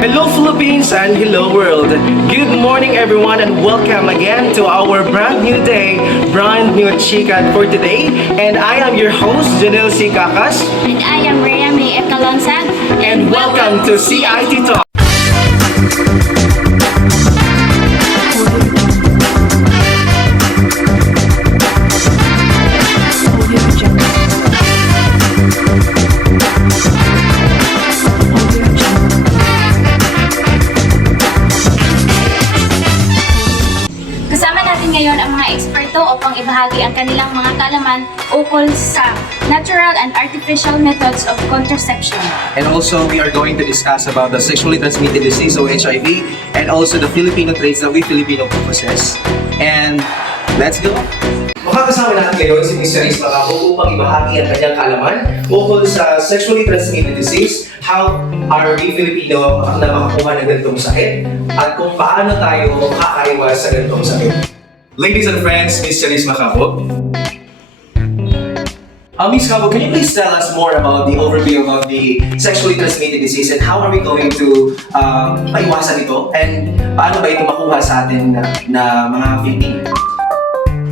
Hello Philippines and hello world. Good morning everyone and welcome again to our brand new day, brand new chika for today. And I am your host, Janelle C. Kakas. And I am Maria May Ecalonsag. And welcome to CIT Talk. Kasama natin ngayon ang mga eksperto upang ibahagi ang kanilang mga kaalaman ukol sa natural and artificial methods of contraception. And also we are going to discuss about the sexually transmitted disease or HIV and also the Filipino traits that we Filipino possess. And let's go! Makakasama natin ngayon si Mr. Isma Cabo upang ibahagi ang kanyang kaalaman ukol sa sexually transmitted disease, how are we Filipino na makakuha ng ganitong sakit, at kung paano tayo makakaiwas sa ganitong sakit. Ladies and friends, Mr. Isma Cabo. Ms. Cabo, can you please tell us more about the overview about the sexually transmitted disease and how are we going to maiwasan ito and paano ba ito makuha sa atin na mga Filipino?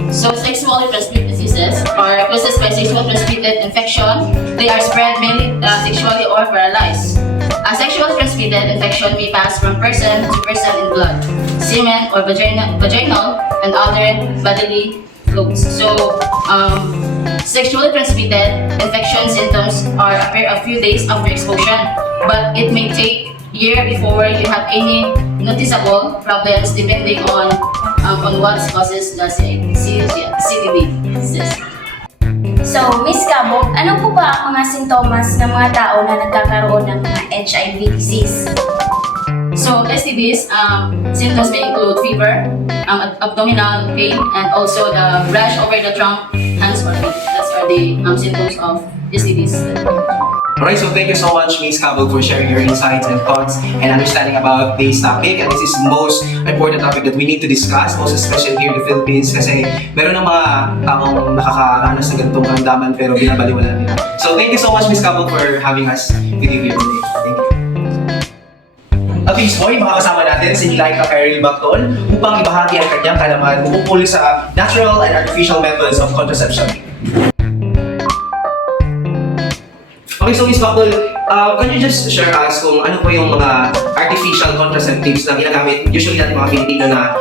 So, sexually transmitted diseases are causes by sexually transmitted infection. They are spread mainly sexually or paralyzed. A sexually transmitted infection may pass from person to person in blood, semen, or vaginal and other bodily fluids. So, sexually transmitted infection symptoms appear a few days after exposure, but it may take year before you have any noticeable problems depending on what causes the CTD disease. So, Miss Cabo, ano po ba ang mga sintomas ng mga tao na nagkakaroon ng mga HIV disease? So, STDs, symptoms may include fever, abdominal pain, and also the rash over the trunk, hands, or feet. That's are the symptoms of STDs. Alright, so thank you so much, Ms. Cabo, for sharing your insights and thoughts and understanding about this topic. And this is the most important topic that we need to discuss, most especially here in the Philippines, kasi meron ng mga taong nakakaranas ng ganitong karamdaman pero binabaliwala nila. So thank you so much, Ms. Cabo, for having us with you here today. Thank you. At this point, makakasama natin si Laika Kyril Bacton upang ibahagi ang kanyang kaalaman ukol sa natural and artificial methods of contraception. Okay, so Ms. Bacton, can you just share us kung ano po yung mga artificial contraceptives na ginagamit usually natin mga Pilipino na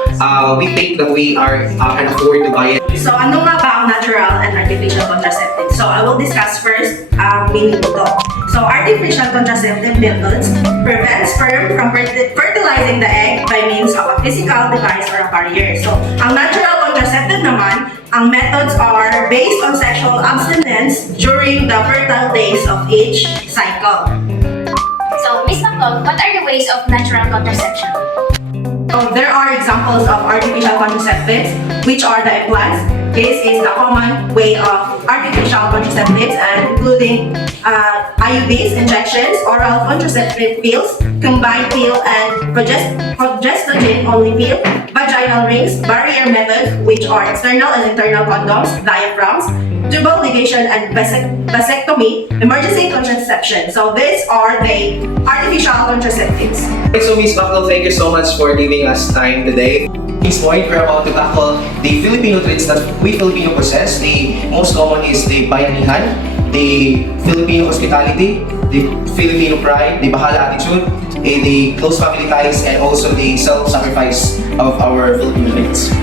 we think that we can afford to buy it? So, ano nga ba ang natural and artificial contraceptive? So, I will discuss first meaning ito. So, artificial contraceptive methods prevent sperm from fertilizing the egg by means of a physical device or a barrier. So, ang natural contraceptive naman, ang methods are based on sexual abstinence during the fertile days of each cycle. So, Miss Cabo, what are the ways of natural contraception? So, there are examples of artificial contraceptives, which are the implants. This is the common way of artificial contraceptives, and including IUDs, injections, oral contraceptive pills, combined pill, and progestogen-only pill, vaginal rings, barrier method, which are external and internal condoms, diaphragms, tubal ligation, and vasectomy, emergency contraception. So these are the artificial contraceptives. Okay, so Ms. Bacton, thank you so much for giving us time today. At this point, we're about to tackle the Filipino traits that we Filipino possess. The most common is the bayanihan, the Filipino hospitality, the Filipino pride, the bahala attitude, the close family ties, and also the self-sacrifice of our Filipino traits.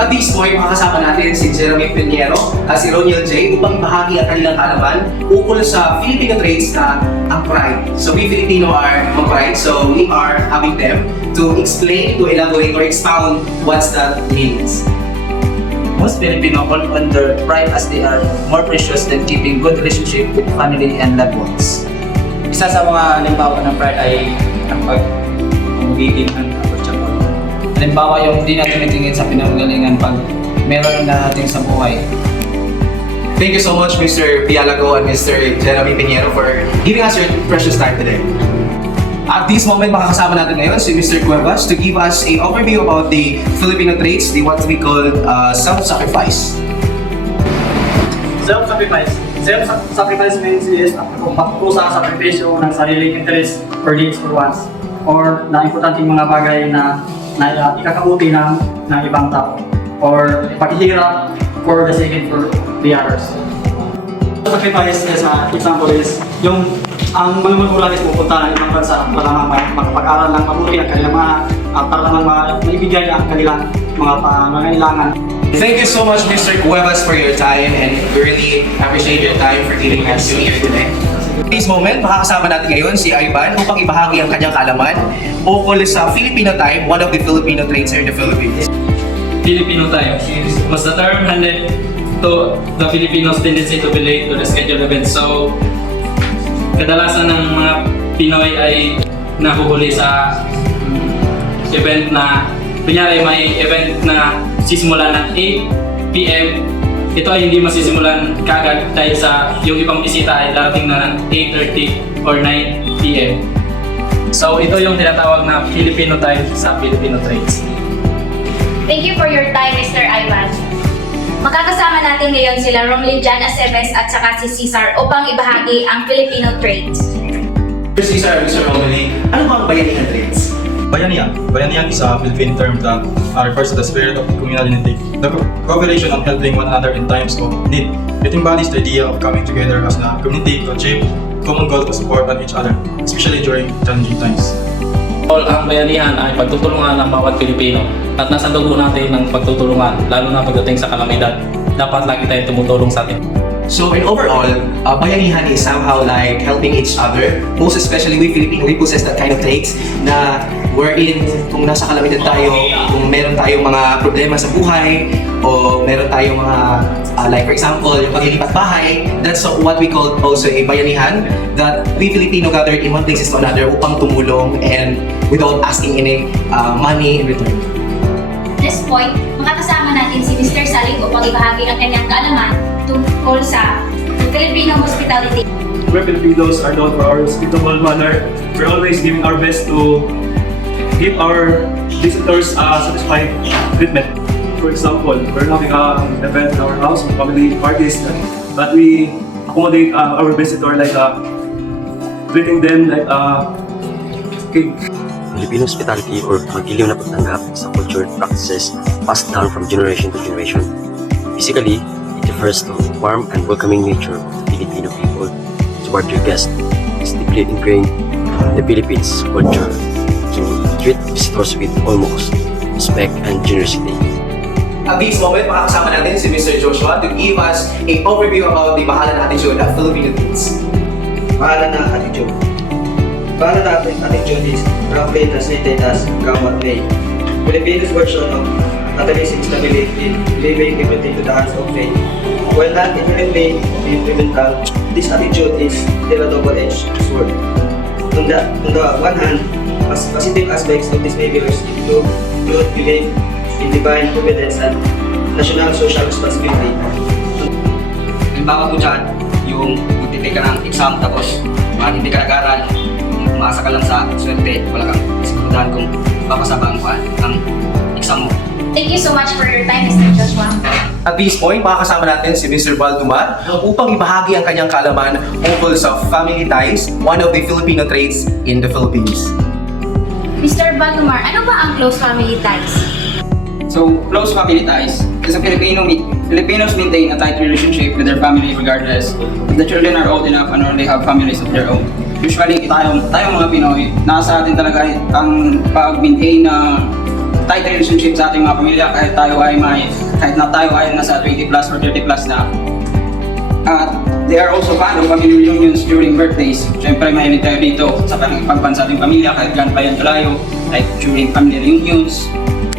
At this point, makakasama natin si Jeremy Pinheiro at si Roniel J. upang ibahagi ang kanilang kaalaman ukol sa Filipino traits na ang pride. So we Filipino are pride, so we are having them to explain, to elaborate, or expound what's that means. Most Filipino hold on their pride as they are more precious than keeping good relationship with family and loved ones. Isa sa mga halimbawa ng pride ay ang pag-ibig ng pagtsatsaga. Halimbawa yung hindi natin natingin sa pinanggalingan pag meron na natin sa buhay. Thank you so much, Mr. Pialago and Mr. Jeremy Pinheiro, for giving us your precious time today. At this moment, makakasama natin ngayon si Mr. Cuevas to give us an overview about the Filipino traits, the what we call self-sacrifice. Self-sacrifice. Self-sacrifice means is kung magpusa sa sakripisyo ng sariling interest for needs or wants. or na importanteng mga bagay na ikakabuti ng ibang tao or paghihirap for the sake for the others. Sacrifice as example is yung ang mga magulang is pupunta ng ibang bansa para makapag-aral ng mabuti ang kanilang para naman maibigay ang kanilang mga pangangailangan. Thank you so much, Mr. Cuevas, for your time, and we really appreciate your time for giving us here today. In this moment, makakasama natin ngayon si Ivan upang ibahagi ang kanyang kaalaman ukol sa Filipino time, one of the Filipino traits here in the Philippines. Filipino time was the term handed to the Filipinos' tendency to be late to the scheduled events. So, kadalasan ng mga Pinoy ay nahuhuli sa event na, kunyari may event na sisimula ng 8 p.m. Ito ay hindi masisimulan kagad dahil sa yung ibang bisita ay darating na ng 8:30 or 9 p.m. So, ito yung tinatawag na Filipino time sa Filipino traits. Thank you for your time, Mr. Ivan. Makakasama natin ngayon sila Romlin Jan Aceves at saka si Cesar upang ibahagi ang Filipino traits. Mr. Cesar, Mr. Romeli, ano ba ang bayanihan traits? Bayanihan. Bayanihan is a Philippine term that refers to the spirit of communal unity, the cooperation on helping one another in times of need. It embodies the idea of coming together as a community to achieve common goal to support on each other, especially during challenging times. Ang bayanihan ay pagtutulungan ng bawat Pilipino at nasa dugo natin ng pagtutulungan, lalo na pagdating sa kalamidad. Dapat lagi tayong tumutulong sa atin. So in overall, bayanihan is somehow like helping each other. Most especially we Filipino, we possess that kind of traits na wherein kung nasa kalamidad tayo, kung meron tayong mga problema sa buhay, o meron tayong mga, like for example, yung paglilipat bahay, that's what we call also a bayanihan, that we Filipino gathered in one places to another upang tumulong and without asking any money in return. At this point, makakasama natin si Mr. Saling upang ibahagi ang kanyang kaalaman tungkol sa Filipino hospitality. We're Filipinos are known for our hospitable manner. We're always giving our best to give our visitors satisfied treatment. For example, we're having an event in our house, family parties, but we accommodate our visitor like treating them like cake. Filipino hospitality or magiliw na pagtanggap sa culture practices passed down from generation to generation. Basically, it refers to warm and welcoming nature of the Filipino people toward their guests. It's deeply ingrained in the Philippines culture to treat visitors with almost respect and generosity. At this moment, makakasama natin si Mr. Joshua to give us an overview about the bahala na attitude of Filipino traits. Bahala na attitude. Bahala na attitude is roughly translated as gamma play. Filipinos version of catalytic stability, leaving everything to the hands of fate. While not inherently implemental, this attitude is still a double-edged sword. On the one hand, positive aspects of these behaviors include belief in divine providence and national social responsibility. Halimbawa po dyan, yung magtitake ka ng exam tapos hindi ka nag-aral, umaasa ka lang sa swerte, wala kang siguraduhan kung papasa ba ang exam mo. Thank you so much for your time, Mr. Joshua. At this point, makakasama natin si Mr. Valdumar upang ibahagi ang kanyang kaalaman ukol sa family ties, one of the Filipino traits in the Philippines. Mr. Valdumar, ano ba ang close family ties? So, close family ties is Filipinos maintain a tight relationship with their family regardless if the children are old enough and or they have families of their own. Usually, tayong mga Pinoy, nasa atin talaga ang pag-maintain na tight relationship sa ating mga pamilya kahit na tayo ay nasa 20 plus or 30 plus na. At they are also fan of family reunions during birthdays. Siyempre, mahilig tayo dito sa pagpan sa ating pamilya kahit gan pa yan kalayo, like during family reunions,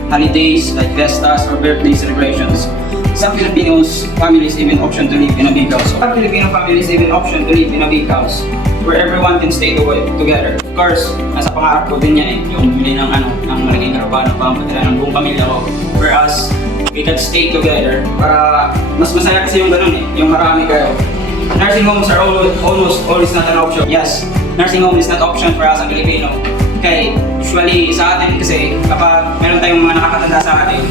holidays like fiestas or birthday celebrations. Some Filipinos families even option to live in a big house. Some Filipino families even option to live in a big house where everyone can stay together. Of course, nasa pangarap ko din yan yung bili ng malaking karabano para matira ng buong pamilya ko. Whereas, we can stay together para mas masaya kasi yung ganun yung marami kayo. Nursing homes are almost always not an option. Yes, nursing home is not option for us ang Pilipino. Okay, usually sa atin kasi kapag meron tayong mga nakakatanda sa atin,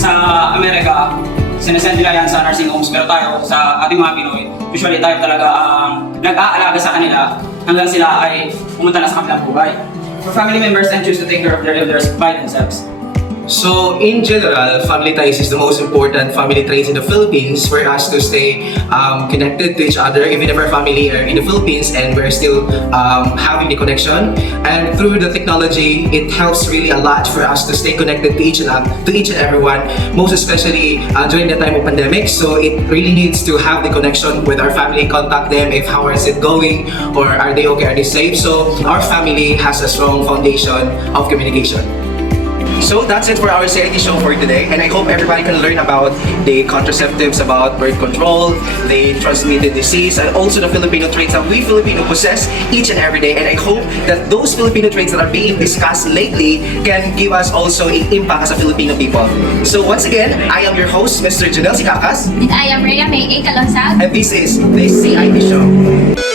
sa Amerika, sinasend nila yan sa nursing homes, pero tayo sa ating mga Pinoy, usually tayo talaga ang nag-aalaga sa kanila hanggang sila ay pumunta na sa kabilang buhay. for family members and choose to take care of their elders by themselves? So, in general, family ties is the most important family traits in the Philippines for us to stay connected to each other, even if our family are in the Philippines and we're still having the connection. And through the technology, it helps really a lot for us to stay connected to each and everyone, most especially during the time of pandemic. So, it really needs to have the connection with our family, contact them if how is it going, or are they okay, are they safe. So, our family has a strong foundation of communication. So that's it for our CIT show for today, and I hope everybody can learn about the contraceptives, about birth control, the transmitted disease, and also the Filipino traits that we Filipino possess each and every day. And I hope that those Filipino traits that are being discussed lately can give us also an impact as a Filipino people. So once again, I am your host, Mr. Janelle Sikakas, And I am Rhea May A. Calonsag. and this is the CIT show.